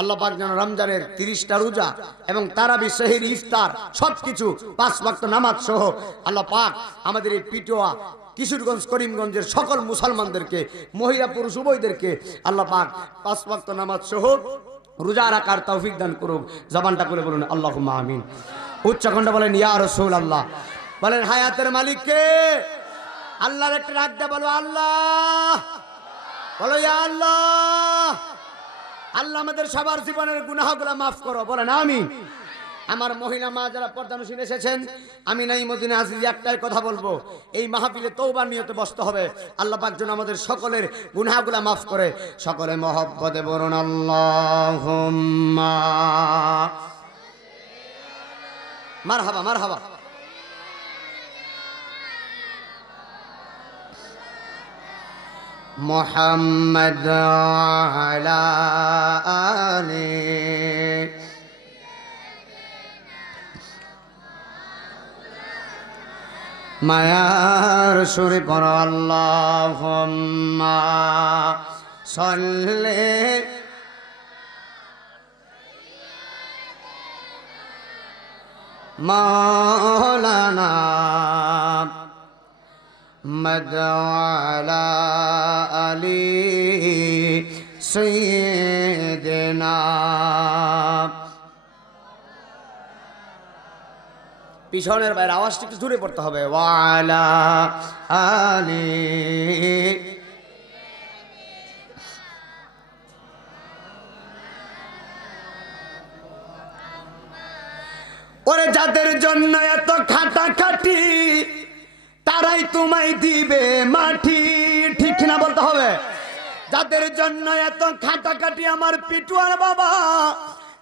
আল্লাহ পাক যেন রমজানের 30টা রোজা এবং তারাবি সেহরি ইফতার সবকিছু 5 ওয়াক্ত নামাজ সহ আল্লাহ পাক আমাদের এই পিটোয়া কিশোরগঞ্জ করিমগঞ্জের সকল মুসলমানদেরকে মহিলা পুরুষ উভয়দেরকে আল্লাহ পাক 5 ওয়াক্ত নামাজ সহ রোজা রাখার তৌফিক দান করুক। জবানটা খুলে বলুন আল্লাহুম্মা আমিন। উচ্চকণ্ঠ বলেন ইয়া রাসূলুল্লাহ। বলেন হায়াতের মালিক কে? আল্লাহর একটা ডাক দেয়া বলো আল্লাহ। বলো ইয়া আল্লাহ। আল্লাহ আমাদের সবার জীবনের গুনাহগুলো মাফ করো, বলেন আমিন। আমার মহিলা মা যারা পর্দানুশীল এসেছেন, আমি নাই মদিনা আজিজ একটাই কথা বলবো, এই মাহফিলে তওবার নিয়তে বসতে হবে। আল্লাহ পাক যেন আমাদের সকলের গুনাহগুলো মাফ করে। সকলে মহব্বতে বলুন আল্লাহুম্মা মারহাবা মারহাবা। মুহাম্মদ আলা আলি মায়ার সুরে পড়ো আল্লাহুম্মা সাল্লি মাওলানা মুহাম্মদ আলা আলি সাইয়্যিদিনা। পিছনের বাইরে আওয়াজটা একটু জোরে পড়তে হবে। ওয়ালা আলি। ওরে যাদের জন্য এত খাটাখাটি তারাই তোমায় দিবে মাটি, ঠিক না বলতে হবে। যাদের জন্য এত খাটাখাটি আমার পিটুয়ার বাবা,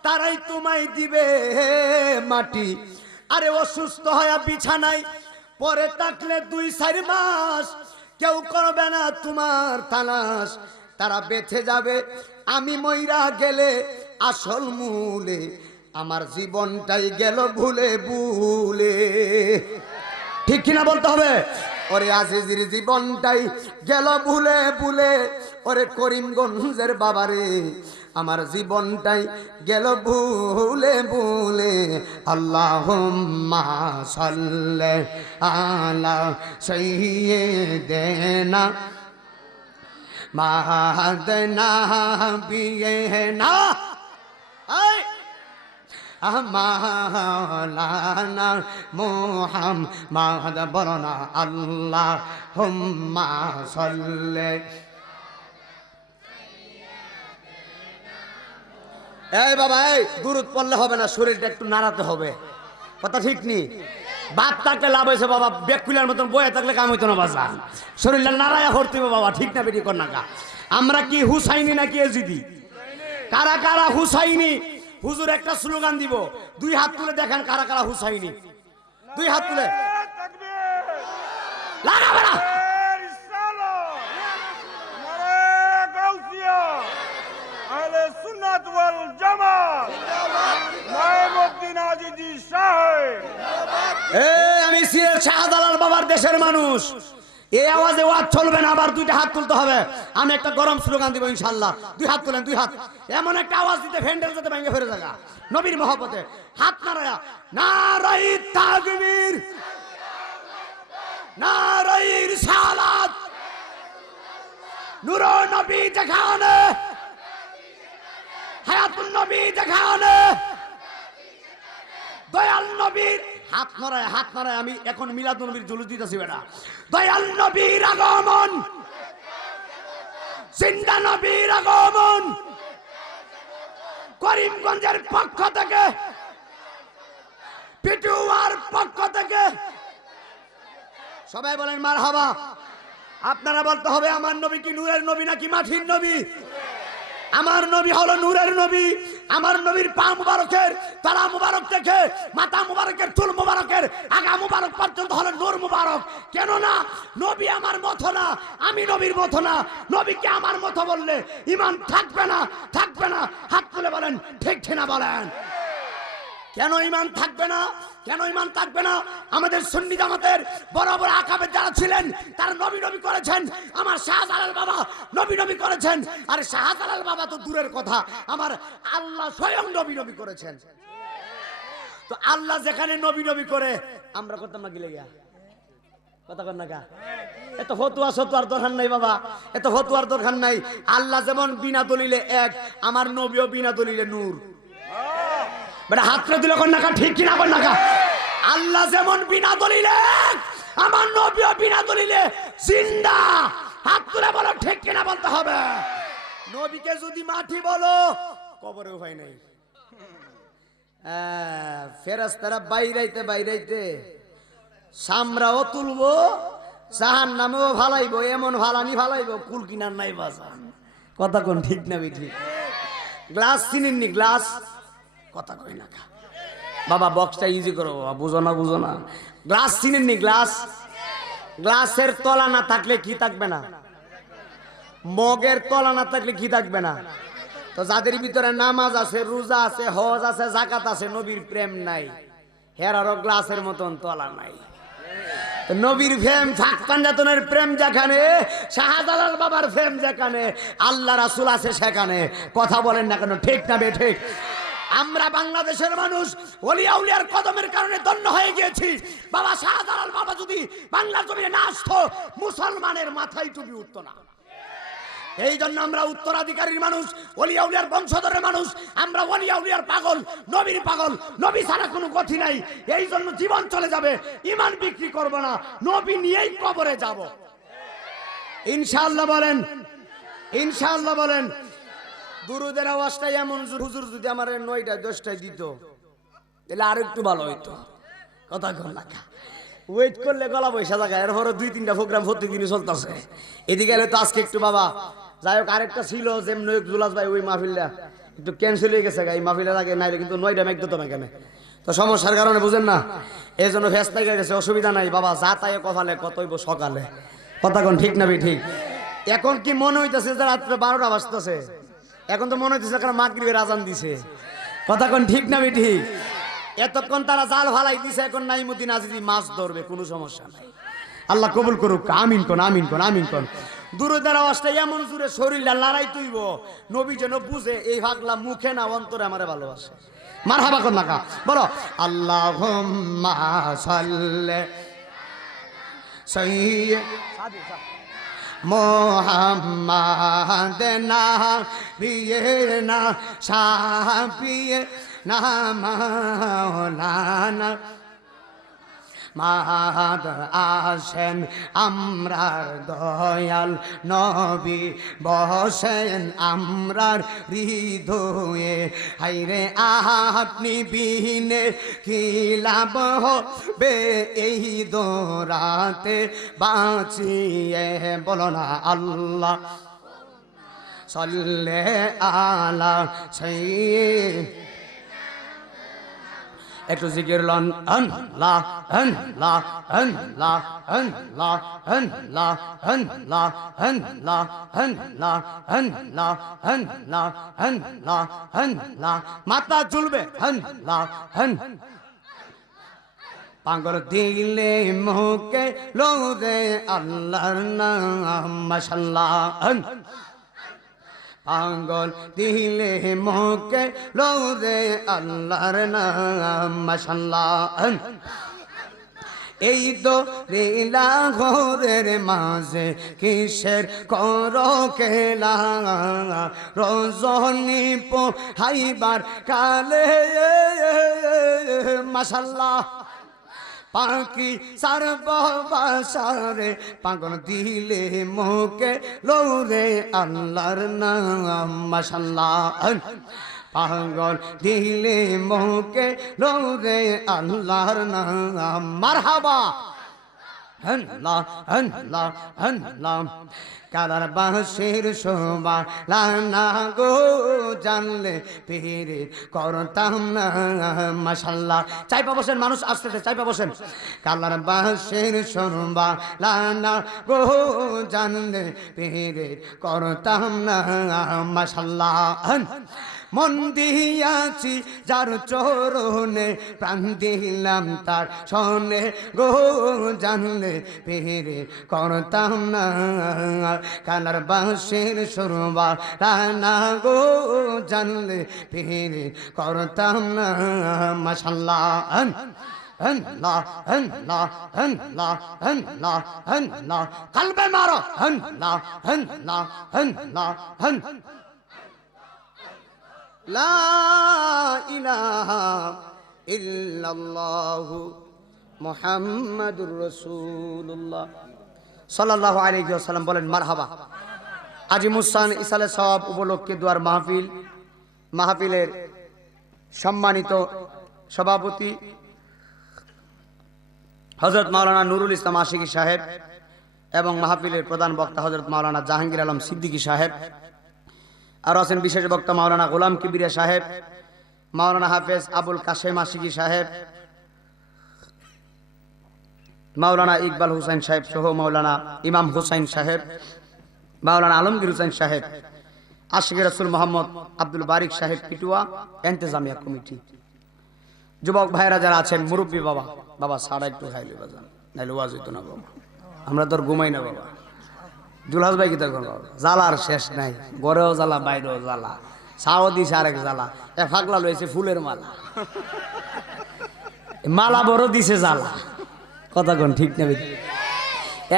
তারাই তোমায় দিবে মাটি। আরে অসুস্থ হয়ে বিছানায় পরে থাকলে 2-4 মাস কেউ করবে না তোমার তালাশ। তারা বেঁচে যাবে আমি মইরা গেলে আসল মূলে, আমার জীবনটাই গেল ভুলে ভুলে, ঠিক কিনা বলতে হবে। ওরে আজিজির জীবনটাই গেল ভুলে ভুলে, ওরে করিমগঞ্জের বাবারে আমার জীবনটাই গেল ভুলে ভুলে। আল্লাহুম্মা সাল্লি আলা সাইয়্যিদিনা মাহাদনা বিয়েনা মাওলানা মুহাম্মদ বলনা আল্লাহুম্মা সাল্লি। এই বাবা, এই দুরূদ পড়লে হবে না, শরীরটা একটু নাড়াতে হবে, কথা ঠিক নি? বাপ থাকলে লাভ হয়েছে বাবা, বেকুলার মতন বয়ে থাকলে কাম হইতো না বাজা। শরীরটা নাড়ায়া করতে হবে বাবা, ঠিক না বেটি কর না? আমরা কি হুসাইনি নাকি এজিদি? কারা কারা হুসাইনি? হুজুর একটা স্লোগান দিব, 2 হাত তুলে দেখেন কারা কারা হুসাইনি। 2 হাত তুলে লাগাবে না। আমি সিরাজ শাহজালাল বাবার দেশের মানুষ, এই আওয়াজে ওয়াজ চলবে না, আবার 2টা হাত তুলতে হবে। আমি একটা গরম স্লোগান দিব ইনশাআল্লাহ। 2 হাত তুলেন, 2 হাত। এমন একটা আওয়াজ দিতে ফ্যান্ডেল যাতে ভেঙে ফেরে জায়গা নবীর মহব্বতে হাত নারায়া। নারায়ে তাকবীর, নারায়ে রিসালাত, নূর নবী যেখানে, হায়াতুন নবী যেখানে, দয়াল নবীর হাত নড়ায়, হাত নড়ায়। আমি এখন মিলাদুন নবীর জুলুস দিতেছি বেটা। দয়াল নবীর আগমন, জিন্দা নবীর আগমন, করিমগঞ্জের পক্ষ থেকে, পিটুয়ার পক্ষ থেকে সবাই বলেন মারহাবা। আপনারা বলতে হবে আমার নবী কি নূরের নবী নাকি মাটির নবী? আমার নবী হলো নূরের নবী। আমার নবীর পা মুবারকের তারা মুবারক থেকে মাথা মুবারকের চুল মুবারকের আগা মুবারক পর্যন্ত হলো নূর মুবারক। কেন না? নবী আমার মতো না, আমি নবীর মতো না। নবীকে আমার মতো বললে ঈমান থাকবে না, থাকবে না। হাত তুলে বলেন ঠিক ঠিক না বলেন। কেন ঈমান থাকবে না? কেন ঈমান থাকবে না? আমাদের সুন্নি জামাতের বড় বড় আকাবের যারা ছিলেন তারা নবী নবী করেছেন। আমার শাহজালাল বাবা নবী নবী করেছেন। আর শাহজালাল বাবা তো দূরের কথা, আমার আল্লাহ স্বয়ং নবী নবী করেছেন। তো আল্লাহ যেখানে নবী নবী করে আমরা করতাম না, গিলে গিয়া কথা কর না। এত ফতুয়া সতুয়ার দরকার নাই বাবা, এত ফতুয়ার দরকার নাই। আল্লাহ যেমন বিনা দলিলে এক, আমার নবীও বিনা দলিলে নূর। বেটা হাতটা দিল কর নাকা, ঠিক কিনা কর নাকা? আল্লাহ যেমন বিনা দলিলে এক, আমার নবীও বিনা দলিলে জিন্দা। হাত তুলে বলো ঠিক কিনা বলতে হবে। নবীকে যদি মাটি বলো, কবরে উপায় নাই। ফেরেশতারা বাইরাইতে বাইরাইতে সামরাও তুলবো, জাহান্নামেও ফালাইবো, এমন ফালানি ফালাইবো কুল কিনার নাই বাজান। কথা কোন ঠিক না বেঠিক? গ্লাস চিনেননি? গ্লাস কথা কই না বাবা, বক্সটা ইজি করো বাবা, বুঝো না বুঝো না। গ্লাস চিনেননি? গ্লাস, গ্লাসের তলা না থাকলে কি থাকবে না? মগের তলা না থাকলে কি থাকবে না? তো যাদের ভিতরে নামাজ আছে, রোজা আছে, হজ আছে, যাকাত আছে, নবীর প্রেম নাই, হেরারও গ্লাসের মতন তলা নাই। নবীর প্রেম, ফাঁক পাঞ্জাতনের প্রেম যেখানে, শাহজালাল বাবার প্রেম যেখানে, আল্লাহ রাসূল আছে সেখানে। কথা বলেন না কেন, ঠিক না বে ঠিক? আমরা বাংলাদেশের মানুষ ওলি আউলিয়ার কদমের কারণে ধন্য হয়ে গিয়েছি। বাবা শাহজালাল বাবা যদি বাংলার জমিনে না আসতো, মুসলমানের মাথায় টুপি উঠতো না। এই জন্য আমরা উত্তরাধিকারীর মানুষ, ওলি আউলিয়ার বংশধরের মানুষ। আমরা ওলি আউলিয়ার পাগল, নবীর পাগল। নবী ছাড়া কোনো গতি নাই। এই জন্য জীবন চলে যাবে, ঈমান বিক্রি করব না, নবী নিয়েই কবরে যাব ইনশাআল্লাহ। বলেন ইনশাআল্লাহ বলেন। দুরুদের আওয়াজটা এমন হুজুর যদি আমার 9টা 10টায় দিত তাহলে আর একটু ভালো হইতো। কথা কল লাগা, ওয়েট করলে গলা পয়সা জায়গা। এরপরে 2-3টা প্রোগ্রাম প্রত্যেকদিনই চলতেছে। এদিকে গেলে তো আজকে একটু বাবা যাই হোক, আরেকটা ছিল যেমন জুলাস ভাই, ওই মাহফিলটা একটু ক্যান্সেল হয়ে গেছে। এই মাহফিলের আগে নাইলে কিন্তু 9টা মেঘ দিত না এখানে, তো সমস্যার কারণে বুঝেন না, এই জন্য ফেস লাগে গেছে। অসুবিধা নাই বাবা, যা তাই কপালে কতইব সকালে। কথা কোন ঠিক না বে ঠিক? এখন কি মনে হইতেছে যে রাত্রে 12টা বাজতেছে? এখন তো মনে হইতেছে কারণ মাগরিবের আজান দিছে। কথা কোন ঠিক না বে ঠিক? এতক্ষণ তারা জাল ফালাই দিছে, এখন নাইমুদ্দিন আজিজি মাছ ধরবে, কোনো সমস্যা নাই। আল্লাহ কবুল করুক। আমিন কোন, আমিন কোন, আমিন কোন। দুরুদের আওয়াজটা এমন জোরে শরীরটা লড়াই তুইব, নবী যেন বুঝে এই ভাগলা মুখে না অন্তরে আমারে ভালোবাসে। মারহাবা কোন নাকা বলো, আল্লাহুম্মা সাল্লি সাইয়্যিদিনা মোহাম্মদ নাবিয়িনা শাফিয়িনা মাওলানা মাহাদ আসেন আমরার দয়াল নবী, বসেন আমরার হৃদয়ে। হায়রে আপনি বিনে কি লাভ হবে এই দোরাতে বাঁচিয়ে। বলো না আল্লাহ সাল্লে আলা সাইয়্যিদিনা। একটু জিকির লন, আল্লাহ আল্লাহ আল্লাহ আল্লাহ আল্লাহ আল্লাহ আল্লাহ আল্লাহ আল্লাহ আল্লাহ আল্লাহ আল্লাহ। মাথা ঝুলবে, আল্লাহ পাগল দিলে মুখে লোরে আল্লাহর নাম মাশাআল্লাহ। পাগল দিলে মুখে লোরে আল্লাহর নাম মাশাআল্লাহ। এই তো লীলা ঘরের মাঝে কিসের করো খেলা, রজনী পোহাইবার কালে মাশাআল্লাহ। পাখি সারবাসারে পাগল দিলে মুখে লোরে আল্লাহর নাম মাশাআল্লাহ। পাগল দিলে মুখে লোরে আল্লাহর নাম মারহাবা। আল্লাহ আল্লাহ আল্লাহ। কালার বাঁশির শোভা লানা গো জানলে পীরে করতাম না মাশাআল্লাহ। চাইপা বসেন মানুষ আসতেছে, চাইপা বসেন। কালার বাঁশির শোভা লানা গো জানলে পীরে করতাম না মাশাআল্লাহ। মন দিয়াছি যার চরণে, প্রাণ দিলাম তার শোনে গো, জানলে পেরে করতাম না কালার বাঁশের সুরবা রানা গো, জানলে পেরে করতাম না। মাশাআল্লাহ আল্লাহ আল্লাহ আল্লাহ আল্লাহ আল্লাহ কলবে মারো আল্লাহ আল্লাহ আল্লাহ লা ইলাহা ইল্লাল্লাহ মুহাম্মাদুর রাসূলুল্লাহ সাল্লাল্লাহু আলাইহি ওয়াসাল্লাম বলেন মারহাবা। আজি মুসান ইসালে সওয়াব উপলক্ষে দুয়ার মাহফিলের সম্মানিত সভাপতি হযরত মাওলানা নুরুল ইসলাম আশিকি সাহেব এবং মাহফিলের প্রধান বক্তা হযরত মাওলানা জাহাঙ্গীর আলম সিদ্দিকী সাহেব, আর আছেন বিশেষ বক্তা মাওলানা গোলাম কিবরিয়া সাহেব, মাওলানা হাফেজ আবুল কাশেম আশিকি সাহেব, মাওলানা ইকবাল হুসাইন সাহেব সহ মাওলানা ইমাম হুসাইন সাহেব, মাওলানা আলমগীর হুসাইন সাহেব, আশিক রাসূল মোহাম্মদ আব্দুল বারিক সাহেব পিটুয়া ইন্তেজামিয়া কমিটি, যুবক ভাইরা যারা আছেন, মুরব্বী বাবা সারা একটু খাইলে বাজান নাইলে ওয়াজ হইতো না বাবা, আমরা তোর ঘুমাই না বাবা। জুলহাস ভাই কি তখন জ্বালার শেষ নাই, ঘরেও জ্বালা বাইরেও জ্বালা, ছাও দিছে আরেক জ্বালা, এ ফাগলা লইছে ফুলের মালা, মালা বড় দিছে জ্বালা, কথা কোন ঠিক না?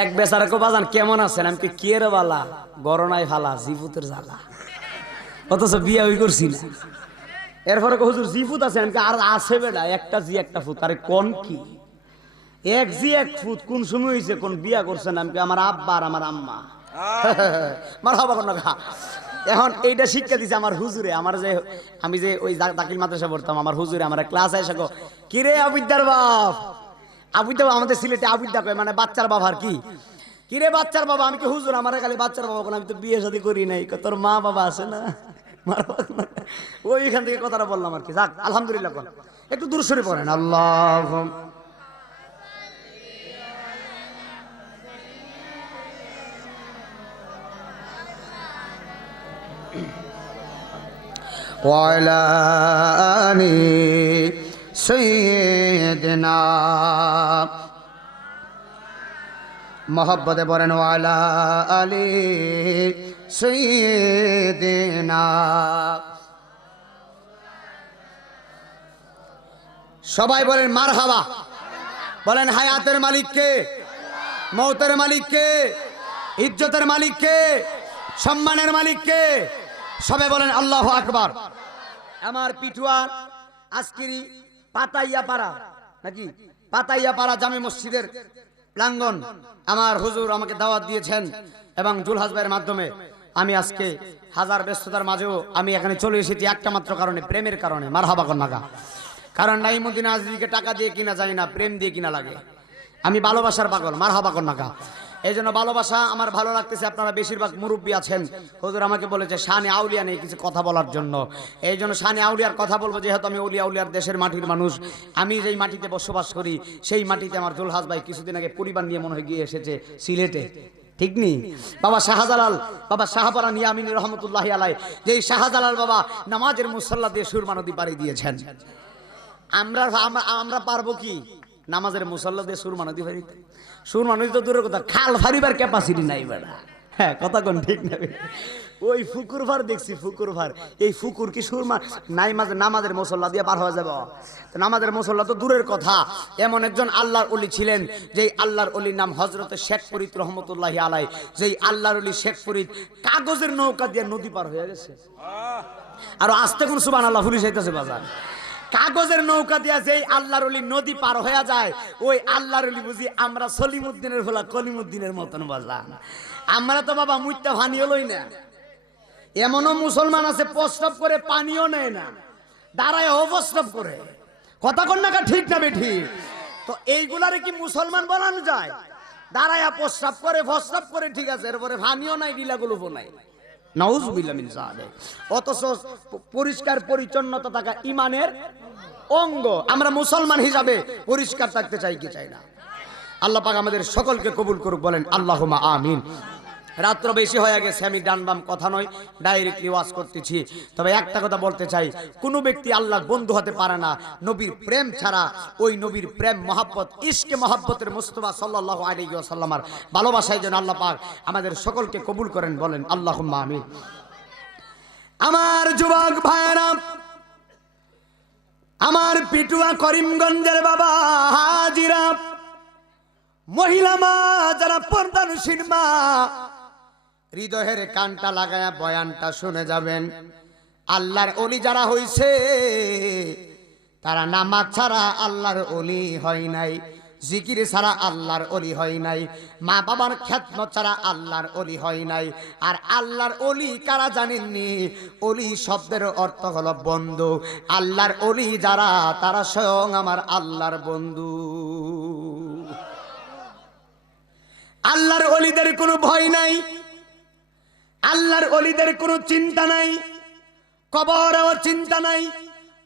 এক বেচারা কো বাজান কেমন আছেন, আমি কে রে বালা, গরনায় ফালা জিফুতের জ্বালা, অথচ বিয়া ওই করছি না। এরপরে হুজুর জিফুত আছে, আমি আর আছে বেটা একটা জি একটা ফুত, আরে কোন কি এক জি এক ফুত কোন সময় হয়েছে, কোন বিয়া করছেন? আমি আমার আব্বা আর আমার আম্মা মারহাবা কোন না। এখন এইটা শিক্ষা দিছে আমার হুজুরে, আমার যে আমি যে ওই দাখিল মাদ্রাসা পড়তাম, আমার হুজুরে আমার ক্লাস এসে গো, কিরে আবিদ্যার বাপ, আবিদ্যা আমাদের সিলেটে আবিদ্যা কয় মানে বাচ্চার বাবা, আর কি কিরে বাচ্চার বাবা, আমি কি হুজুর আমার খালি বাচ্চার বাবা, আমি তো বিয়ে শাদী করি নাই, তোর মা বাবা আছে না? ওইখান থেকে কথাটা বললাম আর কি। যাক আলহামদুলিল্লাহ, একটু দূর সরে পড়েন। আল্লাহ ওয়ালা আলি সাইয়্যিদিনা, মোহাব্বতে পড়েন ওয়ালা আলি সাইয়্যিদিনা। সবাই বলেন মারহাবা, বলেন হায়াতের মালিক কে, মৌতের মালিক কে, ইজ্জতের মালিক কে, সম্মানের মালিক কে, সবাই বলেন আল্লাহু আকবার। আমার পিটুয়ার আজকেরই পাতাইয়াপাড়া নাকি পাতাইয়াপাড়া জামে মসজিদের প্রাঙ্গণ, আমার হুজুর আমাকে দাওয়াত দিয়েছেন এবং জুলহাস ভাইয়ের মাধ্যমে আমি আজকে হাজার ব্যস্ততার মাঝেও আমি এখানে চলে এসেছি একটা মাত্র কারণে, প্রেমের কারণে। মারহাবা কন্যাকা, কারণ নাইমুদ্দিন আজরিকে টাকা দিয়ে কিনা যায় না, প্রেম দিয়ে কিনা লাগে। আমি ভালোবাসার পাগল, মারহাবা কন্যাকা। এই জন্য ভালোবাসা আমার ভালো লাগতেছে। আপনারা বেশিরভাগ মুরব্বী আছেন, হুজুর আমাকে বলেছে শানে আউলিয়া নেই কিছু কথা বলার জন্য, এই জন্য শানে আউলিয়ার কথা বলবো। যেহেতু আমি অলিয়া উলিয়ার দেশের মাটির মানুষ, আমি যেই মাটিতে বসবাস করি সেই মাটিতে আমার জুলহাস ভাই কিছুদিন আগে পরিবার নিয়ে মনে হয় গিয়ে এসেছে সিলেটে, ঠিক নি? বাবা শাহজালাল, বাবা শাহপারা নিয়ামিনী রহমতুল্লাহি আলাই, যেই শাহজালাল বাবা নামাজের মুসল্লা দিয়ে সুরমা নদী পাড়ি দিয়েছেন। আমরা পারবো কি নামাজের মুসল্লা দিয়ে সুরমা নদী পাড়িতে? সুরমা নদী তো দূরের কথা, খাল ফারিবার ক্যাপাসিটি নাই বেড়া। হ্যাঁ কথা কোন ঠিক না? ওই ফুকুর ভার দেখছি, ফুকুর ভার, এই ফুকুর কি সুরমা নাই মাঝে নামাজের মুসল্লা দিয়ে পার হয়ে যাব? নামাজের মুসল্লা তো দূরের কথা। এমন একজন আল্লাহর ওলি ছিলেন, যেই আল্লাহর ওলির নাম হযরতে শেখ ফরিদ রহমতুল্লাহি আলাই। যেই আল্লাহর ওলি শেখ ফরিদ কাগজের নৌকা দিয়ে নদী পার হয়ে গেছে। আর আস্তে কোন সুবহানাল্লাহ পুলিশ আইতাছে বাজার। কাগজের নৌকা দিয়া যেই আল্লাহর ওলি নদী পার হয়ে যায়, ওই আল্লাহর ওলি বুঝি আমরা সলিমুদ্দিনের ভোলা কলিমুদ্দিনের মতন বাজান। আমরা তো বাবা মুইতা পানিও লই না। এমনও মুসলমান আছে প্রস্রাব করে পানিও নেয় না, দাঁড়ায় অবস্রাব করে। কথা কন না ঠিক না বেঠি? তো এইগুলারে কি মুসলমান বানানো যায়? দাঁড়ায় প্রস্রাব করে ফস্রাব করে, ঠিক আছে, এরপরে পানিও নাই, ডিলাগুলো নাই। নাউজুবিল্লাহ মিন যালিক। অথচ পরিষ্কার পরিচ্ছন্নতা থাকা ঈমানের অঙ্গ। আমরা মুসলমান হিসাবে পরিষ্কার থাকতে চাই কি চাই না? আল্লাহ পাক আমাদের সকলকে কবুল করুক, বলেন আল্লাহুম্মা আমিন। রাত্র বেশি হয়ে গেছে, আমি ডান বাম কথা নয়, ডাইরেক্টলি ওয়াজ করতেছি। তবে একটা কথা বলতে চাই, কোনো ব্যক্তি আল্লাহর বন্ধু হতে পারে না নবীর প্রেম ছাড়া। ওই নবীর প্রেম মহব্বত, ইশকে মহব্বতের মুস্তাফা সাল্লাল্লাহু আলাইহি ওয়াসাল্লামের ভালোবাসায় যেন আল্লাহ পাক আমাদের সকলকে কবুল করেন, বলেন আল্লাহুম্মা আমিন। আমার যুবক ভাইরা, আমার পিটুয়া করিমগঞ্জের বাবা হাজিরা, মহিলা মা যারা পর্দানুশীল মা, হৃদয়ের কানটা লাগায়া বয়ানটা শুনে যাবেন। আল্লাহর ওলি যারা হইছে তারা নামাজ ছাড়া আল্লাহর ওলি হয় নাই, জিকির ছাড়া আল্লাহর ওলি হয় নাই, মা বাবার খেদমত ছাড়া আল্লাহর ওলি হয় নাই। আর আল্লাহর ওলি কারা জানেননি? ওলি শব্দের অর্থ হলো বন্ধু। আল্লাহর ওলি যারা, তারা স্বয়ং আমার আল্লাহর বন্ধু। আল্লাহর ওলিদের কোনো ভয় নাই, আল্লাহর ওলিদের কোনো চিন্তা নাই, কবরেও চিন্তা নাই,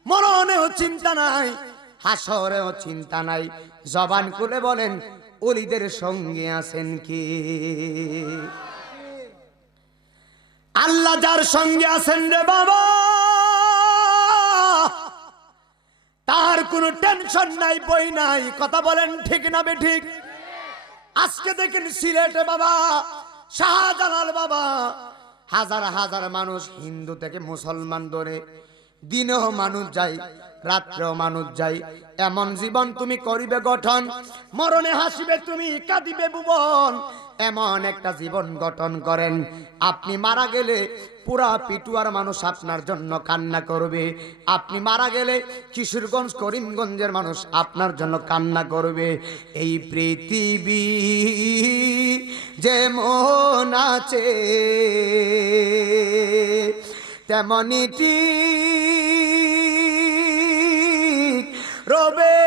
মরণেও চিন্তা নাই, হাসরেও চিন্তা নাই। জবান খুলে বলেন, ওলিদের সঙ্গে আছেন কি? আল্লাহ যার সঙ্গে আছেন রে বাবা, তার কোনো টেনশন নাই, বই নাই। কথা বলেন ঠিক না বেঠিক? আজকে দেখেন সিলেটে বাবা শাহজালাল বাবা, হাজার হাজার মানুষ হিন্দু থেকে মুসলমান ধরে, দিনেও মানুষ যায়, রাত্রেও মানুষ যায়। এমন জীবন তুমি করিবে গঠন, মরণে হাসিবে তুমি, কাঁদিবে ভুবন। এমন একটা জীবন গঠন করেন, আপনি মারা গেলে পুরা পিটুয়ার মানুষ আপনার জন্য কান্না করবে। আপনি মারা গেলে কিশোরগঞ্জ করিমগঞ্জের মানুষ আপনার জন্য কান্না করবে। এই পৃথিবী যেমন আছে তেমনি ঠিক রবে,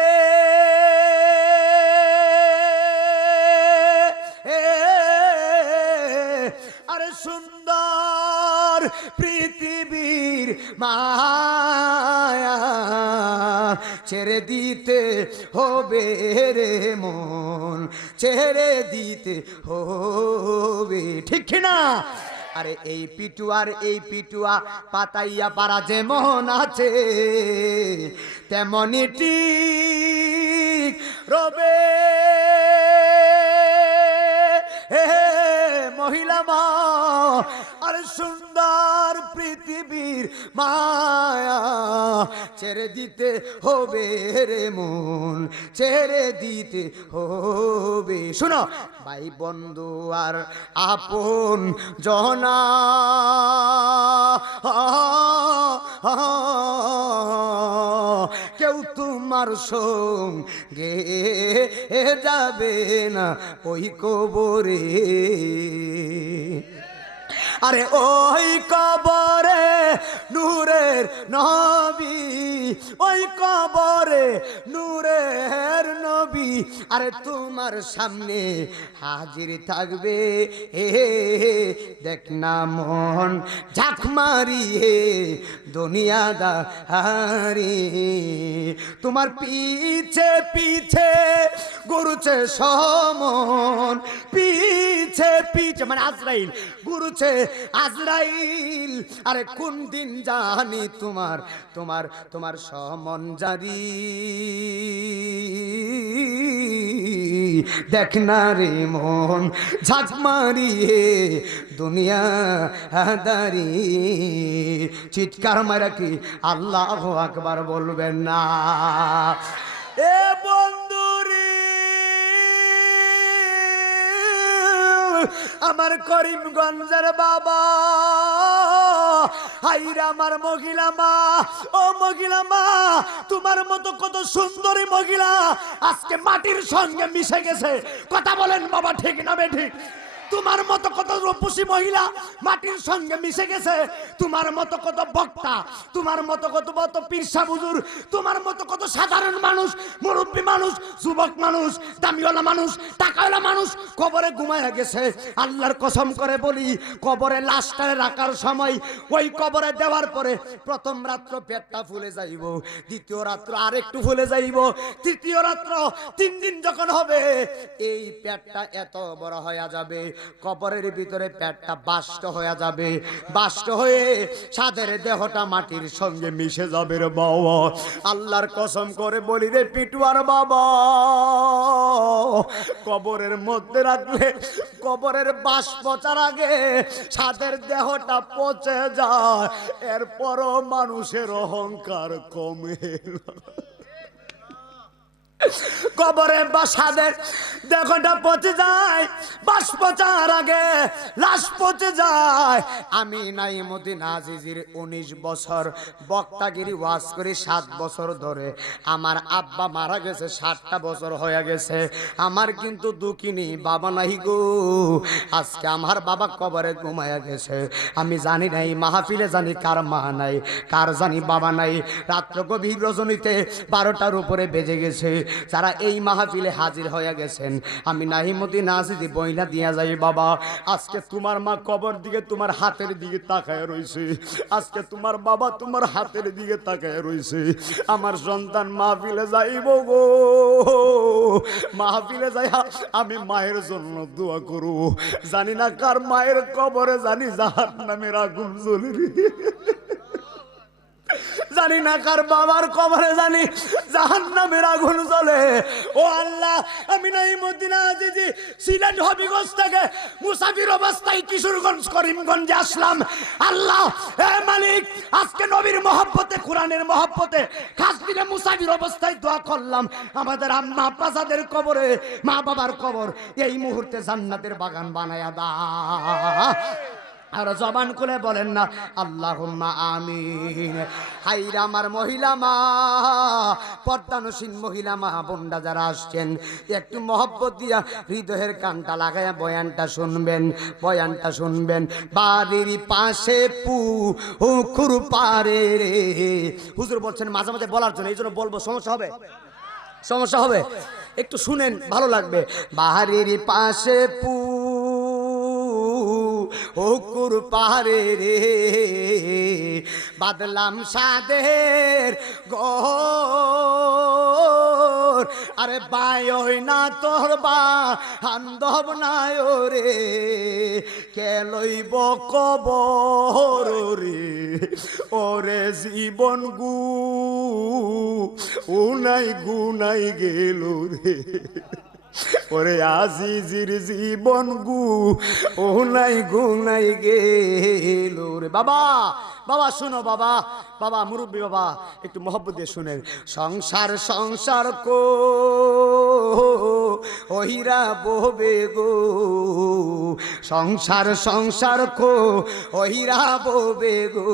আরে সুন্দর পৃথিবীর মায়া ছেড়ে দিতে হবে রে মন, ছেড়ে দিতে হবে, ঠিক না? আরে এই পিটুয়া পাতাইয়া পারা যেমন আছে তেমনি ঠিক রবে। মহিলা মা, আরে সুন্দর পৃথিবীর মায়া ছেড়ে দিতে হবে রে মন, ছেড়ে দিতে হবে। শুনো ভাই বন্ধু আর আপন জনা, কেউ তোমার সঙ্গে যাবে না ওই কবরে। আরে ওই কবরে নূরের নবী, ওই কবরে নূরের নবী, আরে তোমার সামনে হাজির থাকবে। দেখ না মন ঝাঁক মারিয়ে দুনিয়াদারি, তোমার পিছে পিছে ঘুরছে সমন, পিছে পিছে মানে আজরাইল ঘুরছে আজরাইল। আরে কোন দিন জানি তোমার তোমার তোমার সমন জারি, দেখ না রে মন ঝাঁক মারিয়ে দুনিয়া দারি। চিৎকার মারা কি আল্লাহু আকবার বলবেন না? এ বন্ধুরে আমার করিমগঞ্জের বাবা, হাইরা আমার মহিলা মা, ও মহিলা মা, তোমার মতো কত সুন্দরী মহিলা আজকে মাটির সঙ্গে মিশে গেছে। কথা বলেন বাবা, ঠিক না বেঠিক? তোমার মতো কত রূপসী মহিলা মাটির সঙ্গে মিশে গেছে। তোমার মতো কত বক্তা, তোমার মতো কত পীরসা হুজুর, তোমার মতো কত সাধারণ মানুষ, মুরব্বী মানুষ, যুবক মানুষ, দামিওয়ালা মানুষ, টাকাওয়ালা মানুষ কবরে ঘুমায় গেছে। আল্লাহর কসম করে বলি, কবরে লাশটারে রাখার সময় ওই কবরে দেওয়ার পরে প্রথম রাত্র পেটটা ফুলে যাইব, দ্বিতীয় রাত্র আরেকটু ফুলে যাইব, তৃতীয় রাত্র 3 দিন যখন হবে এই পেটটা এত বড় হয়ে যাবে। কবরের ভিতরে পেটটা বাষ্ট হয়ে যাবে, বাষ্ট হয়ে সাদের দেহটা মাটির সঙ্গে মিশে যাবে রে বাবা। আল্লাহর কসম করে বলি রে পিটুয়ার বাবা, কবরের মধ্যে রাখলে কবরের বাস পচার আগে সাদের দেহটা পচে যায়, এরপরও মানুষের অহংকার কমে না। কবরে বাসাদের দেখোটা পচে যায়, বাস পচার আগে লাশ পচে যায়। আমি নাইমুদ্দিন আজিজির 19 বছর বক্তাগিরি ওয়াজ করি, 7 বছর ধরে। আমার আব্বা মারা গেছে, 60টা বছর হয়ে গেছে। আমার কিন্তু দুঃখিনী বাবা নাই গো। আজকে আমার বাবা কবরে ঘুমায়া গেছে। আমি জানি না এই মাহফিলে জানি কার মা নাই, কার জানি বাবা নাই। রাত্র গভীর রজনীতে 12টার উপরে বেজে গেছে। যারা এই মাহফিলে হাজির হয়ে গেছেন, আমি নাইমুদ্দিন আজিজি বইলা দিয়া যাই বাবা, আজকে তোমার মা কবর দিকে তোমার হাতের দিকে তাকায় রইছে, আজকে তোমার বাবা তোমার হাতের দিকে তাকায় রইছে। আমার সন্তান মাহফিলে যাইব গো, মাহফিলে যাই আমি মায়ের জন্য দোয়া করব। জানি না কার মায়ের কবরে জানি জাহান্নামের আগুন জ্বলে, জানি না কার বাবার কবরে জানি জাহান্নামের আগুন জ্বলে। ও আল্লাহ, আমি নাইমুদ্দিন আজিজি সিলেট হবিগঞ্জ থেকে মুসাফির অবস্থায় কিশোরগঞ্জ করিমগঞ্জে আসলাম। আল্লাহ হে মালিক, আজকে নবীর মহব্বতে, কোরআনের মহব্বতে খাস দিনে মুসাফির অবস্থায় দোয়া করলাম, আমাদের আম্মা আব্বাদের কবরে, মা বাবার কবর এই মুহূর্তে জান্নাতের বাগান বানায়া দাও। আর জবান খুলে বলেন না আল্লাহুম্মা আমিন। হাইরা আমার মহিলা মা, পর্দানসীন মহিলা মা বোনরা যারা আসছেন, একটু মহব্বত দিয়া হৃদয়ের কানটা লাগায়া বয়ানটা শুনবেন, বয়ানটা শুনবেন। বাড়ির পাশে পুকুর পারে রে, হুজুর বলছেন মাঝে মাঝে বলার জন্য, এই জন্য বলবো, সমস্যা হবে? সমস্যা হবে? একটু শুনেন, ভালো লাগবে। বাড়ির পাশে পুকুর পারে রে, বাদলাম সাদের ঘর, আরে বায়ই না তোর বান্ধব নাই রে, কে লইব কবর রে, ওরে জীবন গুনাই গুনাই গেল রে, ওরে আজিজির জীবন গুনাই গুনাই গেল রে। বাবা বাবা শুনো, বাবা বাবা মুরব্বী বাবা, একটু মহব্বত দিয়ে শুনেন। সংসার সংসার কো ওহিরা ববে গো, সংসার সংসার কো ওহিরা ববে গো,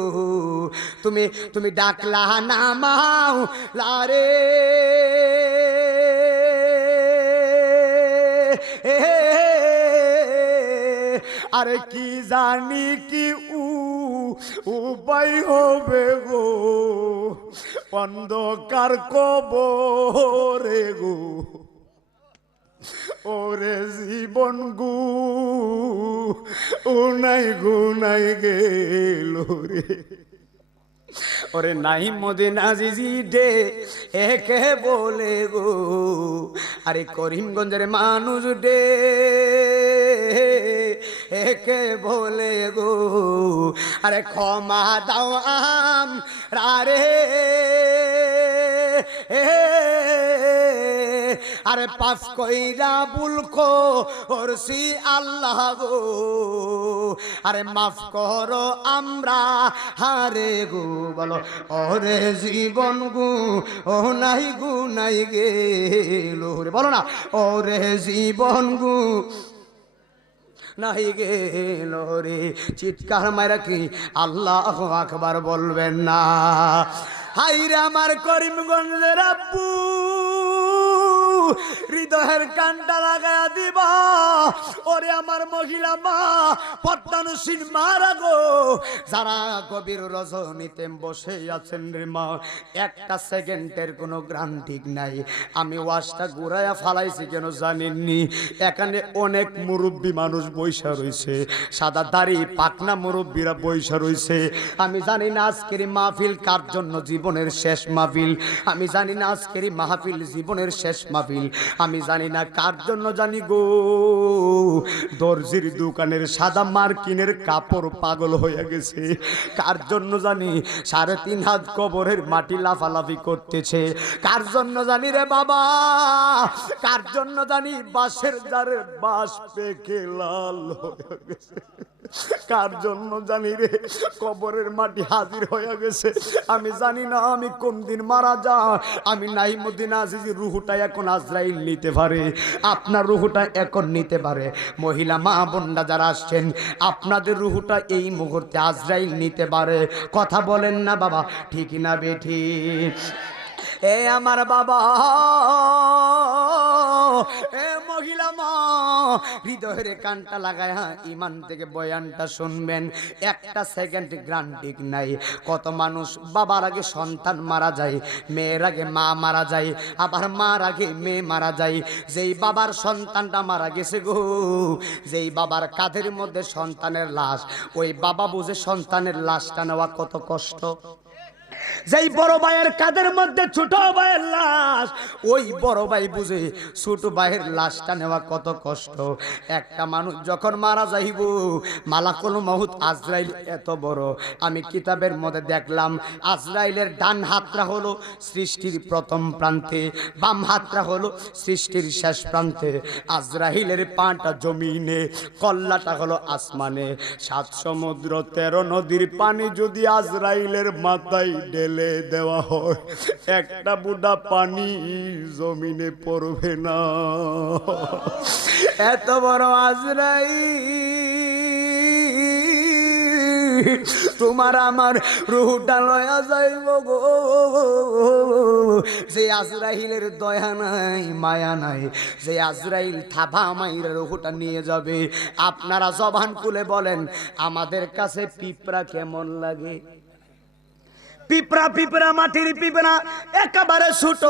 তুমি তুমি ডাকলা নামাও লারে, আরে কি জানি কি উপায় হবে গো, অন্ধকার কবরে গো, ওরে জীবন গুনাই গুনাই গেল রে, ওরে নাইমুদ্দিন আজিজি ডে একে বলে গো, আরে করিমগঞ্জের মানুষ ডে একে বলে গো, আরে ক্ষমা দাও রে, আরে পাপ কইরা ভুল করছি আল্লাহ গো, আরে মাফ করো আমরা হারে গো, বলো ওরে জীবন নাই গুনাই গেল রে, বলো না ওরে জীবন নাই গেল রে। চিৎকার মারা কি আল্লাহু আকবার বলবেন না? হাইরে আমার করিমগঞ্জের আব্বু, হৃদয়ের কানটা লাগায়া দিবা, ওরে আমার মহিলা মা, পদ্মানুসীন মারা গো, যারা গভীর রজনীতে বসে আছেন রে মা, একটা সেকেন্ডের কোনো গ্রান্টিক নাই। আমি ওয়াজটা ঘুরাইয়া ফালাইছি কেন জানেননি? এখানে অনেক মুরব্বী মানুষ বৈশা রয়েছে, সাদা দাড়ি পাকনা মুরব্বীরা বৈশা রয়েছে। আমি জানি না আজকের মাহফিল কার জন্য জীবনের শেষ মাহফিল, আমি জানি না আজকের মাহফিল জীবনের শেষ মাহফিল মাহফিল। আমি জানি না কার জন্য জানি গো, দর্জির দোকানের সাদা মার্কিনের কাপড় পাগল হয়ে গেছে। কার জন্য জানি 3.5 হাত কবরের মাটি লাফালাফি করতেছে। কার জন্য জানি রে বাবা, কার জন্য জানি বাঁশের জারে বাঁশ পেকে লাল হয়ে গেছে। কার জন্য জানি রে কবরের মাটি হাজির হয়ে গেছে। আমি জানি না আমি কোন দিন মারা যায়। আমি নাইমুদ্দিন আজিজি রুহুটা এখন আজরাইল নিতে পারে, আপনার রুহুটা এখন নিতে পারে। মহিলা মা বোনরা যারা আসছেন, আপনাদের রুহুটা এই মুহূর্তে আজরাইল নিতে পারে। কথা বলেন না বাবা, ঠিক না বেঠি? এ আমার বাবা, এ মহিলা মা, হৃদয়ের কানটা লাগায় ইমান থেকে বয়ানটা শুনবেন। একটা সেকেন্ড গ্রান্টি নাই। কত মানুষ বাবার আগে সন্তান মারা যায়, মেয়ের আগে মা মারা যায়, আবার মার আগে মেয়ে মারা যায়। যেই বাবার সন্তানটা মারা গেছে গো, যেই বাবার কাঁধের মধ্যে সন্তানের লাশ, ওই বাবা বুঝে সন্তানের লাশটা নেওয়া কত কষ্ট। যেই বড় ভাইয়ের কাঁধের মধ্যে ছোট ভাইয়ের লাশ, ওই বড় ভাই বুঝে ছোট ভাইয়ের লাশটা নেওয়া কত কষ্ট। একটা মানুষ যখন মারা যাইব, মালাকুল মউত আজরাইল এত বড়। আমি কিতাবের মধ্যে দেখলাম, আজরাইলের ডান হাতটা হলো সৃষ্টির প্রথম প্রান্তে, বাম হাতটা হলো সৃষ্টির শেষ প্রান্তে। আজরাইলের পাটা জমিনে, কল্লাটা হলো আসমানে। 7 সমুদ্র 13 নদীর পানি যদি আজরাইলের মাথায় ঢেলে দেওয়া হয়, একটা বুদা পানি জমিনে পড়বে না। এত বড় আজরাইল, তোমার আমার রুহটা লয়া যাইব গো। যে আজরাইলের দয়া নাই, মায়া নাই, যে আজরাইল থাবা মাইরা রুহটা নিয়ে যাবে। আপনারা জবান খুলে বলেন, আমাদের কাছে পিঁপড়া কেমন লাগে? পিঁপড়া, পিঁপড়া, মাটির পিঁপড়া, একেবারে ছোট।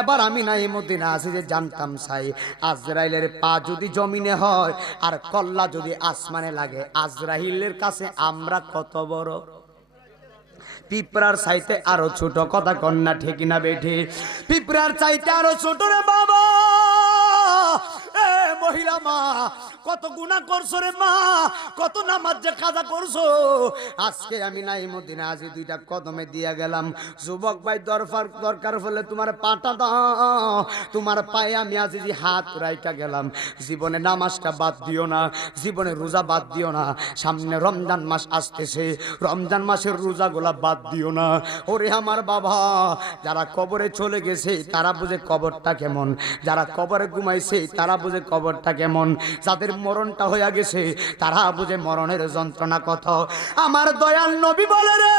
এবার আমি নাইমুদ্দিন আজিজে জানতাম চাই, আজরাইলের পা যদি জমিনে হয় আর কল্লা যদি আসমানে লাগে, আজরাইলের কাছে আমরা কত বড়? পিঁপড়ার চাইতে আরো ছোট। কথা কন্যা ঠিক না বেঠি? পিঁপড়ার চাইতে আরো ছোট রে বাবা। এ মহিলা মা, কত গুনাহ করছো রে মা, কত নামাজ যে কাজা করছো। আজকে আমি নাইমুদ্দিন আজি 2টা কদমে দিয়া গেলাম, যুবক ভাই দরকার হলে তোমার পাটা দাও, তোমার পায়ে আমি আজি হাত রাইকা গেলাম। জীবনে নামাজটা বাদ দিও না, জীবনে রোজা বাদ দিও না। সামনে রমজান মাস আসতেছে, রমজান মাসের রোজাগুলা বাদ দিও না। ওরে আমার বাবা, যারা কবরে চলে গেছে তারা বুঝে কবরটা কেমন, যারা কবরে ঘুমাইছে তারা বুঝে কবরটা কেমন, যাদের মরণটা হয়ে গেছে তারা বুঝে মরণের যন্ত্রণা কত। আমার দয়াল নবী বলে রে,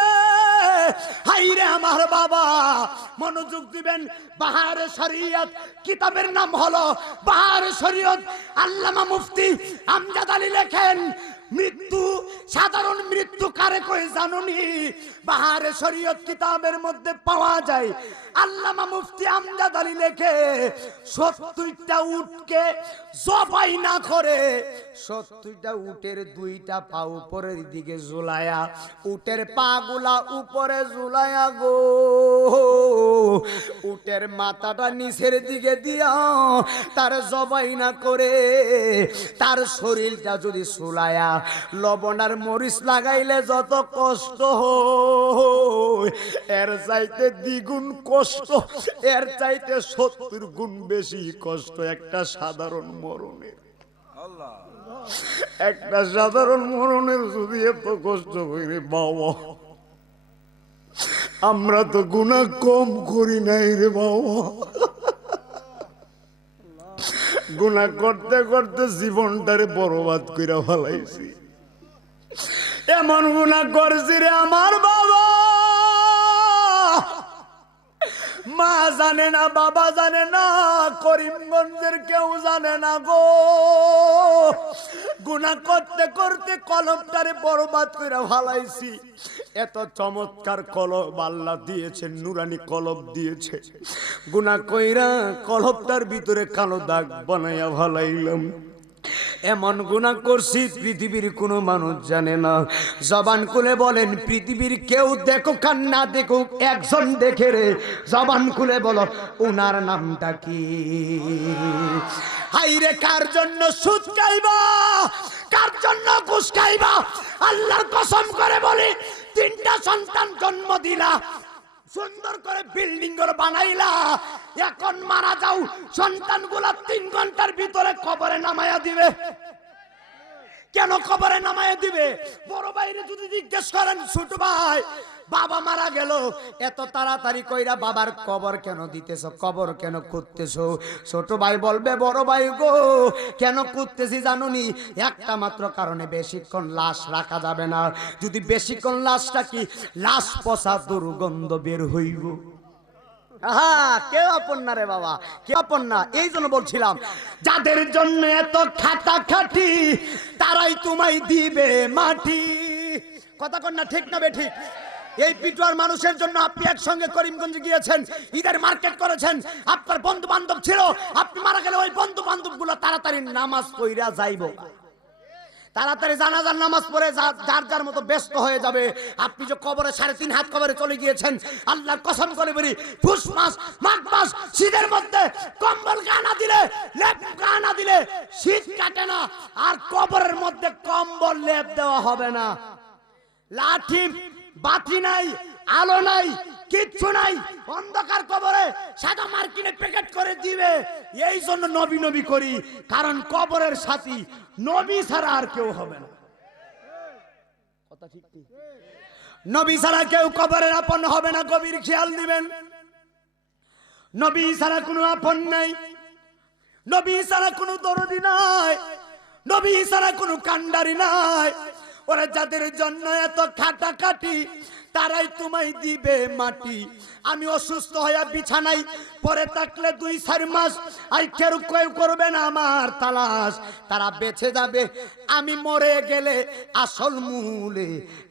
হাইরে আমার বাবা, মনোযোগ দিবেন। বাহারে শরীয়ত কিতাবের নাম হলো বাহারে শরীয়ত। আল্লামা মুফতি আমজাদ আলী লেখেন, মৃত্যু, সাধারণ মৃত্যু কারে কই জানুনি? বাহারে শরীয়ত কিতাবের মধ্যে পাওয়া যায়। আল্লামা মুফতি আমজাদ আলী লেখে, 70টা উটকে জবাই না করে, 70টা উটের 2টা পা উপরের দিকে ঝুলায়া, উটের পা গুলা উপরে ঝুলায়া গো, উটের মাথাটা নিচের দিকে দিয়া তার জবাই না করে, তার শরীরটা যদি ঝুলায়া লবণ আর মরিচ লাগাইলে যত কষ্ট হয়, এর চাইতে দ্বিগুণ কষ্ট, এর চাইতে 70 গুণ বেশি কষ্ট একটা সাধারণ মরণের। একটা সাধারণ মরণের যদি এত কষ্ট হইরে বাবা, আমরা তো গুনাহ কম করি নাই রে বাবা। গুনাহ করতে করতে জীবনটারে বরবাদ কইরা ফেলাইছি। এমন গুনাহ করছি রে আমার বাবা, মা জানে না, বাবা জানে না, করিমগঞ্জের কেউ জানে না গো। গুনাহ করতে করতে কলবটারে বরবাদ করে ফেলাইছি। এত চমৎকার কলব আল্লাহ দিয়েছে, নুরানি কলব দিয়েছে। গুনাহ কইরা কলবটার ভিতরে কালো দাগ বানাইয়া ফেলাইলাম। এমন গুনাহ করছি পৃথিবীর কোনো মানুষ জানে না। জবান খুলে বলেন, পৃথিবীর কেউ দেখুক আর না দেখুক, একজন দেখে রে, জবান খুলে বলো উনার নামটা কি? হাইরে কার জন্য সুদ খাইবা, কার জন্য ঘুষ খাইবা? আল্লাহর কসম করে বলি, 3টা সন্তান জন্ম দিলা, সুন্দর করে বিল্ডিং করে বানাইলা, এখন মারা যাও, সন্তানগুলা 3 ঘন্টার ভিতরে কবরে নামায়া দিবে। কেন কবরে নামায়া দিবে? বড় ভাইরে যদি জিজ্ঞেস করেন, ছোট ভাই বাবা মারা গেল, এত তাড়াতাড়ি কইরা বাবার কবর কেন দিতেছো, কবর কেন খুঁড়তেছো? ছোট ভাই বলবে, বড় ভাই গো কেন খুঁড়তেছি জানুনি? একটা মাত্র কারণে, বেশিক্ষণ লাশ রাখা যাবে না। যদি বেশিক্ষণ লাশ রাখি, লাশ পচা দুর্গন্ধ বের হইব। আহা, কেউ আপন না রে বাবা, কেউ আপন না। এই জন্য বলছিলাম, যাদের জন্য এত খাটাখাটি, তারাই তোমায় দিবে মাটি। কথা কন না, ঠিক না বে ঠিক? এই পিটুয়ার মানুষের জন্য আপনি একসঙ্গে করিমগঞ্জে গিয়েছেন, ঈদের মার্কেট করেছেন, আপনার বন্ধু বান্ধব ছিল, আপনি মারা গেলে ওই বন্ধু বান্ধব গুলো তাড়াতাড়ি নামাজ পড়া যাইব, তাড়াতাড়ি জানাজার নামাজ পড়ে যার যার মতো ব্যস্ত হয়ে যাবে। আপনি যে কবরে 3.5 হাত কবরে চলে গিয়েছেন, আল্লাহর কসম করে বলি, পুষ মাস মাঘ মাস শীতের মধ্যে কম্বল গানা দিলে, লেপ গানা দিলে শীত কাটে না, আর কবরের মধ্যে কম্বল লেপ দেওয়া হবে না। লাঠি বাতি নাই, আলো নাই, কিচ্ছু নাই, অন্ধকার কবরে সাদা মার্কিনে প্যাকেট করে দিবে। এই জন্য নবী নবী করি, কারণ কবরের সাথী নবী ছাড়া আর কেউ হবে না। কথা ঠিক ঠিক? নবী ছাড়া কেউ কবরের আপন হবে না, গভীর খেয়াল দিবেন। নবী ছাড়া কোনো আপন নাই, নবী ছাড়া কোনো দরদি নাই, নবী ছাড়া কোনো কান্ডারি নাই। ওরা যাদের জন্য এত খাটাখাটি, তারাই তোমায় দিবে মাটি। আমি অসুস্থ হয়ে বিছানায় পরে থাকলে 2-4 মাস, আর কেউ করবে না আমার তালাশ, তারা বেঁচে যাবে। আমি মরে গেলে আসল মূলে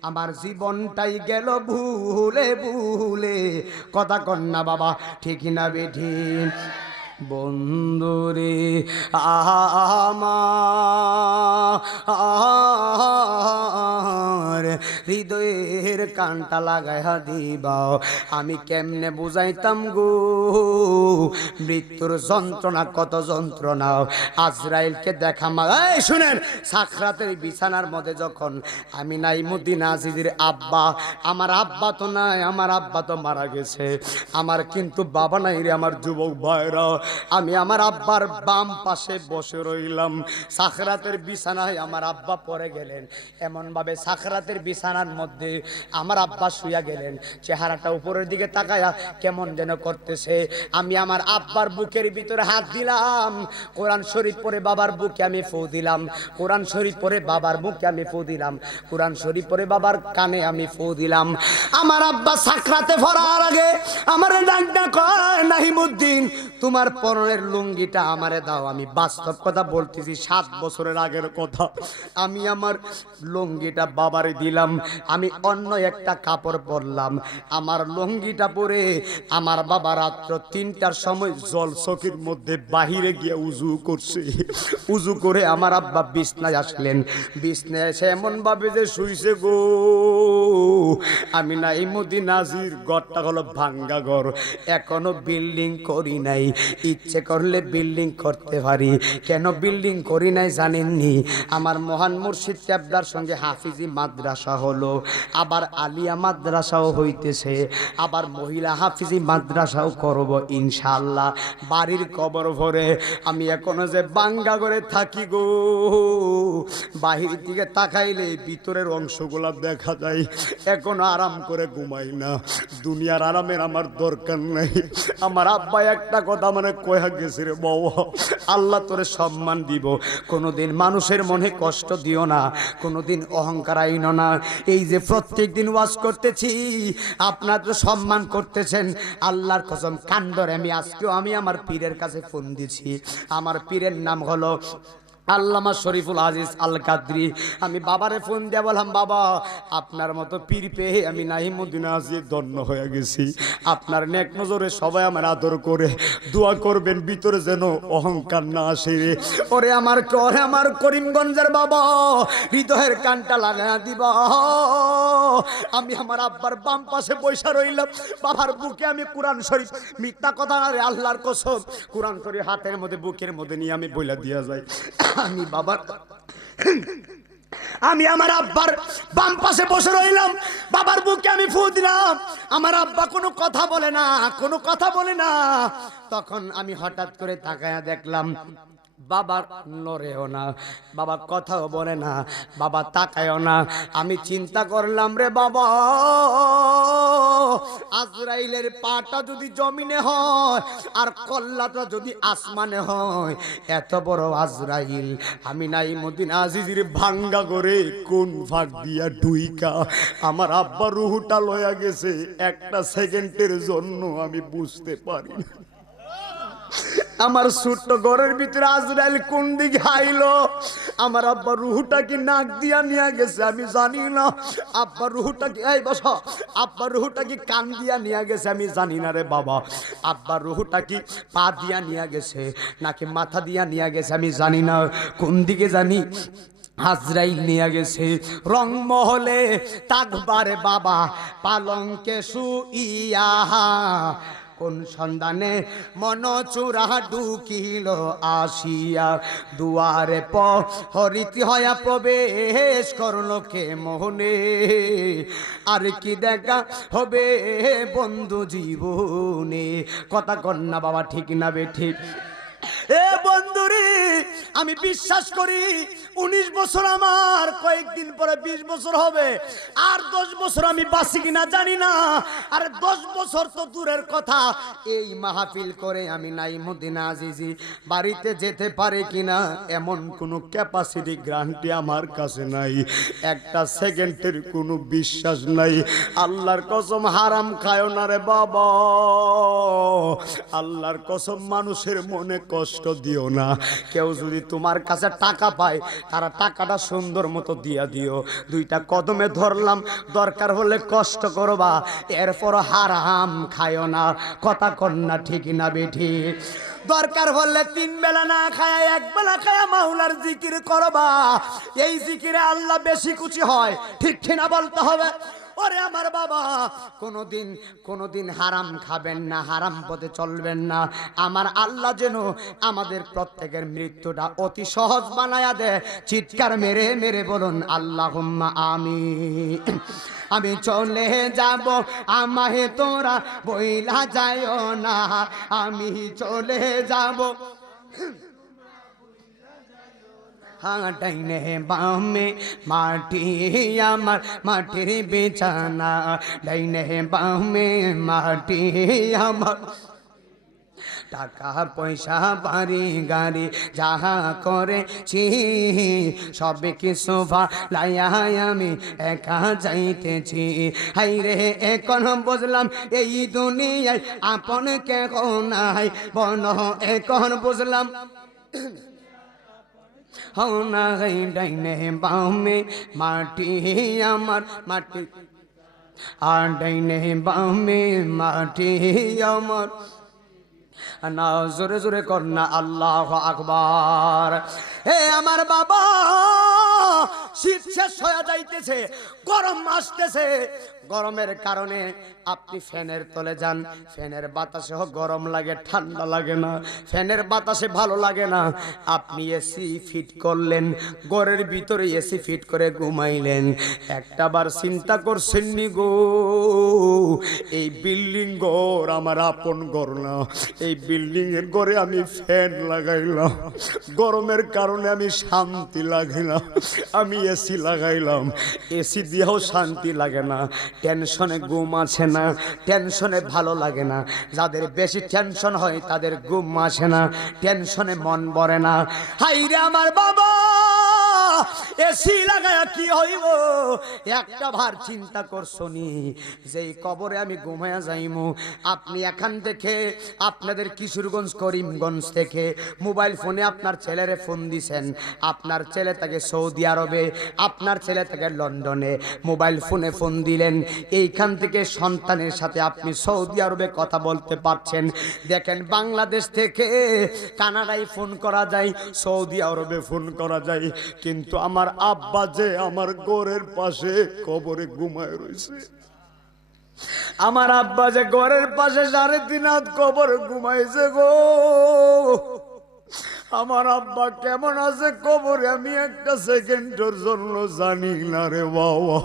আমার জীবনটাই গেল ভুলে ভুলে। কথা কন না বাবা, ঠিক না বেঠিক? বন্ধুরে আমার হৃদয়ের কানটা লাগাইয়া দিবাও, আমি কেমনে বুঝাইতাম গো মৃত্যুর যন্ত্রণা, কত যন্ত্রণা। আজরাইলকে দেখা এই শুনেন, সাকরাতের বিছানার মধ্যে যখন আমি নাইমুদ্দিন আজিজের আব্বা, আমার আব্বা তো নাই, আমার আব্বা তো মারা গেছে, আমার কিন্তু বাবা নাই রে আমার যুবক ভাইরা। আমি আমার আব্বার বাম পাশে বসে রইলাম, সাকরাতের বিছানায় আমার আব্বা পড়ে গেলেন। এমন ভাবে সাকরাতের বিছানার মধ্যে আমার আব্বা শুয়া গেলেন, চেহারাটা উপরের দিকে তাকায়া কেমন যেন করতেছে। আমি আমার আব্বার বুকের ভিতরে হাত দিলাম, কোরআন শরীফ পড়ে বাবার বুকে আমি ফু দিলাম, কোরআন শরীফ পড়ে বাবার মুখে আমি ফু দিলাম, কোরআন শরীফ পড়ে বাবার কানে আমি ফু দিলাম। আমার আব্বা সাকরাতে পড়ার আগে আমার ডাকটা কয়, নাহিমুদ্দিন তোমার পরনের লুঙ্গিটা আমারে দাও। আমি বাস্তব কথা বলতেছি, 7 বছরের আগের কথা। আমি আমার লুঙ্গিটা বাবারে দিলাম, আমি অন্য একটা কাপড় পরলাম। আমার লুঙ্গিটা পরে আমার বাবা রাত্র 3টার সময় জল চকির মধ্যে বাহিরে গিয়ে উজু করছে। উজু করে আমার আব্বা বিছনায় আসলেন, বিছনায় এসে এমন ভাবে যে শুইছে গো। আমি নাইমুদ্দিন নাজির ঘরটা হলো ভাঙ্গা ঘর, এখনো বিল্ডিং করি নাই। ইচ্ছে করলে বিল্ডিং করতে পারি, কেন বিল্ডিং করি নাই জানেননি? আমার মহান মুর্শিদ কেবলার সঙ্গে হাফিজি মাদ্রাসা হলো, আবার আলিয়া মাদ্রাসাও হইতেছে, আবার মহিলা হাফিজি মাদ্রাসাও করব ইনশাআল্লাহ। বাড়ির কবর ভরে আমি এখনো যে বাঙ্গা করে থাকি গো, বাহির দিকে তাকাইলে ভিতরের অংশগুলা দেখা যায়। এখনো আরাম করে ঘুমাই না, দুনিয়ার আরামের আমার দরকার নাই। আমার আব্বা একটা কথা মানে কয়া গেছে রে বাবা, আল্লাহ তোরে সম্মান দিব, কোনোদিন মানুষের মনে কষ্ট দিও না, কোনোদিন অহংকার আইনো না। এই যে প্রত্যেক দিন ওয়াজ করতেছি, আপনার তো সম্মান করতেছেন, আল্লাহর কসম কান ধরে আমি আজকেও আমি আমার পীরের কাছে ফোন দিছি। আমার পীরের নাম হলো আল্লামা শরীফুল আজিজ আল কাদরি। আমি বাবারে ফোন দিয়ে বললাম, বাবা আপনার মতো পীর পেয়ে আমি নাহিমুদ্দিন আজিজ ধন্য হয়ে গেছি। আপনার নেক নজরে সবাই আমার আদর করে দোয়া করবেন, ভিতরে যেন অহংকার না আসে রে। ওরে আমার করিমগঞ্জের বাবা, হৃদয়ের কানটা লাগা দিবা। আমি আমার আব্বার বাম পাশে বৈশা রইলাম, বাবার বুকে আমি কোরআন শরীফ, মিথ্যা কথা না রে, আল্লাহর কসম, কোরআন শরীফ হাতের মধ্যে বুকের মধ্যে নিয়ে আমি বইলা দিয়া যাই। আমি আমার আব্বার বাম পাশে বসে রইলাম, বাবার বুকে আমি ফু দিলাম। আমার আব্বা কোনো কথা বলে না, কোনো কথা বলে না। তখন আমি হঠাৎ করে তাকায়া দেখলাম বাবা নড়েও না, বাবা কথাও বলে না, বাবা তাকায়ও না। আমি চিন্তা করলাম, রে বাবা, আজরাইলের পাটা যদি জমিনে হয় আর কল্লাটা যদি আসমানে হয়, এত বড় আজরাইল আমি নাইমুদ্দিন আজিজের ভাঙ্গা করে কোন ভাগ দিয়া ডুইকা আমার আব্বা রুহুটা লয়া গেছে, একটা সেকেন্ডের জন্য আমি বুঝতে পারি না। আমার ছোট্ট ঘরের ভিতরে আজরাইল কোন দিকে আইলো, আমার আব্বা রুহুটা কি নাক দিয়া নিয়ে গেছে আমি জানি না। আব্বা রুহুটা কি, এই বসো, আব্বা রুহুটা কি কান দিয়া নিয়ে গেছে আমি জানি না রে বাবা। আব্বা রুহুটা কি পা দিয়া নিয়ে গেছে নাকি মাথা দিয়া নিয়ে গেছে আমি জানি না, কোন দিকে জানি আজরাইল নিয়ে গেছে। রংমহলে তাকবারে বাবা পালঙ্কে শুইয়া, কোন সন্ধানে মন চূড়া ঢুকিল আসিয়া, দুয়ারে হরিতি হইয়া প্রবেশ করলো কে মোহনে, আর কি দেখা হবে বন্ধু জীবনে। কথা কন্যা বাবা, ঠিক না বে ঠিক? এ বন্ধুরে, আমি বিশ্বাস করি 19 বছর আমার, কয়েকদিন পরে 20 বছর হবে, আর 10 বছর আমি বাঁচি কিনা জানি না। আর 10 বছর তো দূরের কথা, এই মাহফিল করে আমি নাইমুদ্দিন আজিজি বাড়িতে যেতে পারি কিনা এমন কোনো ক্যাপাসিটি গ্যারান্টি আমার কাছে নাই, একটা সেকেন্ডের কোনো বিশ্বাস নাই। আল্লাহর কসম হারাম খায়ো না রে বাবা, আল্লাহর কসম মানুষের মনে কষ্ট দিও না। কেউ যদি তোমার কাছে টাকা পায়, তারা টাকাটা সুন্দর মতো দিয়া দিও। 2টা কদমে ধরলাম, দরকার হলে কষ্ট করবা, এরপর হারাম খায়ো না। কথা কন্যা, ঠিক না বেঠি? দরকার হলে 3 বেলা না খায়, 1 বেলা খায় মাওলার জিকির করবা, এই জিকিরে আল্লাহ বেশি খুশি হয়, ঠিক কিনা বলতে হবে। ওরে আমার বাবা, কোনোদিন হারাম খাবেন না, হারাম পথে চলবেন না। আমার আল্লাহ যেন আমাদের প্রত্যেকের মৃত্যুটা অতি সহজ বানায়া দেয়। চিৎকার মেরে মেরে বলুন আল্লাহুম্মা আমিন। আমি চলে যাব, আমাহে তোরা বইলা যায়ও না, আমি চলে যাব। ডাইনে বামে মাটি আমার, মাটির বিছানা, ডাইনে বামে মাটি আমার। টাকা পয়সা বাড়ি গাড়ি যাহা করেছি, সবে কিছু ভালাইয়া আমি একা যাইতেছি। হাই রে এখন বুঝলাম এই দুনিয়ায় আপন কেহ নাই, বন এখন বুঝলাম হও না। ডাইনে বামে মাটি আমার, মাটি আর ডাইনে বামে মাটি আমার। না জোরে জোরে কর না আল্লাহু আকবার। হে আমার বাবা, শীত শেষ হয়ে যাইতেছে, গরম আসতেছে। গরমের কারণে আপনি ফ্যানের তলে যান, ফ্যানের বাতাসে গরম লাগে, ঠান্ডা লাগে না, ফ্যানের বাতাসে ভালো লাগে না। আপনি এসি ফিট করলেন, ঘরের ভিতরে এসি ফিট করে ঘুমাইলেন, একটাবার চিন্তা করছেন নি গো, এই বিল্ডিং ঘর আমার আপন ঘর না, এই বিল্ডিং এর ঘরে আমি ফ্যান লাগাইলাম, গরমের কারণে আমি শান্তি লাগে না, আমি এসি লাগাইলাম, এসি দিয়েও শান্তি লাগে না, টেনশনে ঘুম আসে না, টেনশনে ভালো লাগে না। যাদের বেশি টেনশন হয় তাদের ঘুম আসে না, টেনশনে মন ভরে না। হাই রে আমার বাবা, এসি লাগায়া কি হইব একটা ভার চিন্তা করছনি যেই কবরে আমি ঘুমায়া যাইমু আপনি এখান থেকে আপনাদের কিশোরগঞ্জ করিমগঞ্জ থেকে মোবাইল ফোনে আপনার ছেলেরে ফোন দিছেন আপনার ছেলে তাকে সৌদি আরবে আপনার ছেলে তাকে লন্ডনে মোবাইল ফোনে ফোন দিলেন এইখান থেকে সন্তানের সাথে আপনি সৌদি আরবে কথা বলতে পারছেন দেখেন বাংলাদেশ থেকে কানাডায় ফোন করা যায় সৌদি আরবে ফোন করা যায় কিন্তু আমার আব্বা যে আমার ঘরের পাশে কবরে ঘুমায় রয়েছে আমার আব্বা যে ঘরের পাশে 3.5 হাত কবরে ঘুমাইছে গো আমার আব্বা কেমন আছে কবরে আমি একটা সেকেন্ডের জন্য জানি না রে বাবা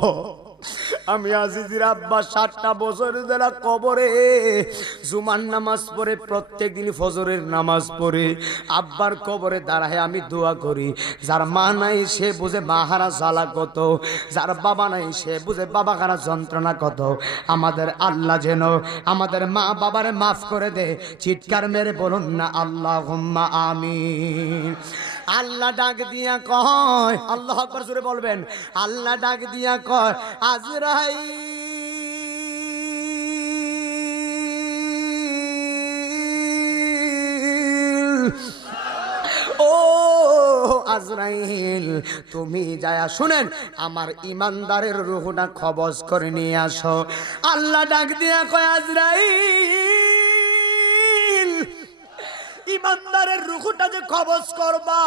আমি আজিজির আব্বা 60টা বছর ধরে কবরে জুমার নামাজ পড়ে প্রত্যেক দিন ফজরের নামাজ পড়ে আব্বার কবরে দাঁড়ায় আমি দোয়া করি যার মা নাই সে বুঝে মাহারা জ্বালা কত যার বাবা নাই সে বুঝে বাবা হারা যন্ত্রণা কত আমাদের আল্লাহ যেন আমাদের মা বাবারে মাফ করে দে চিৎকার মেরে বলুন না আল্লাহুম্মা আমিন আল্লাহ ডাক দিয়া কয় আল্লাহু আকবার জোরে বলবেন আল্লাহ ডাক দিয়া কয় আজরাইল ও আজরাইল তুমি যায়া শুনেন আমার ইমানদারের রূহটা কবজ করে নিয়ে আসো আল্লাহ ডাক দিয়া কয় আজরাইল ইমানদারের রূহটা যে কবজ করবা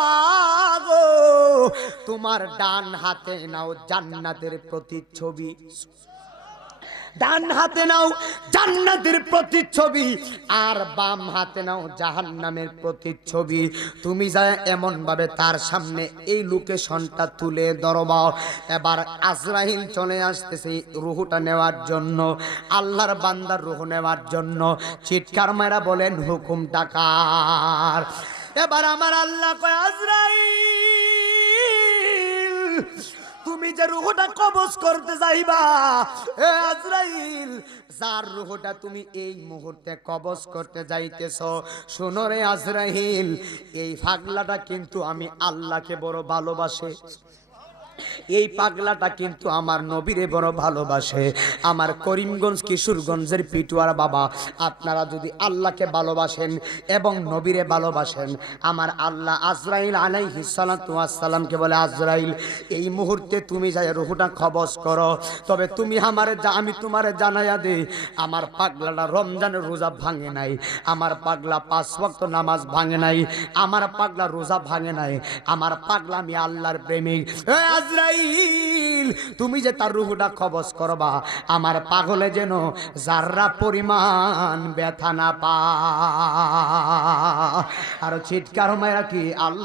গো তোমার ডান হাতে নাও জান্নাতের প্রতিচ্ছবি ডান হাতে নাও জান্নাতের প্রতিচ্ছবি আর বাম হাতে নাও জাহান্নামের প্রতিচ্ছবি তুমি যা এমন ভাবে তার সামনে এই লোকেশনটা তুলে ধরবা এবার আজরাইল চলে আসতেছে রূহটা নেওয়ার জন্য আল্লাহর বান্দার রূহ নেওয়ার জন্য চিৎকার মারা বলেন হুকুম টাকার এবার আমার আল্লাহ কয় আজরাইল তুমি যে রূহটা কবজ করতে যাইবা এ আজরাইল যার রূহটা তুমি এই মুহূর্তে কবজ করতে যাইতেছো শোনো রে আজরাইল এই পাগলাটা কিন্তু আমি আল্লাহকে বড় ভালোবাসে এই পাগলাটা কিন্তু আমার নবীরে বড় ভালোবাসে আমার করিমগঞ্জ কিশোরগঞ্জের পিটুয়ার বাবা আপনারা যদি আল্লাহকে ভালোবাসেন এবং নবীরে ভালোবাসেন আমার আল্লাহ আজরাইল আলাইহিস সালাতু ওয়াস সালামকে বলে আজরাইল এই মুহূর্তে তুমি যাই রূহটা কবজ করো তবে তুমি আমি তোমারে জানাইয়া দেই আমার পাগলাটা রমজানের রোজা ভাঙে নাই আমার পাগলা 5 ওয়াক্ত নামাজ ভাঙে নাই আমার পাগলা রোজা ভাঙে নাই আমার পাগলা আমি আল্লাহর প্রেমিক আজরাইল তুমি যে তার রূহটা কবজ করবা আমার পাগলে যেন যাররা পরিমাণ ব্যথা না পা আর চিৎকার মায়া কি আল্লাহ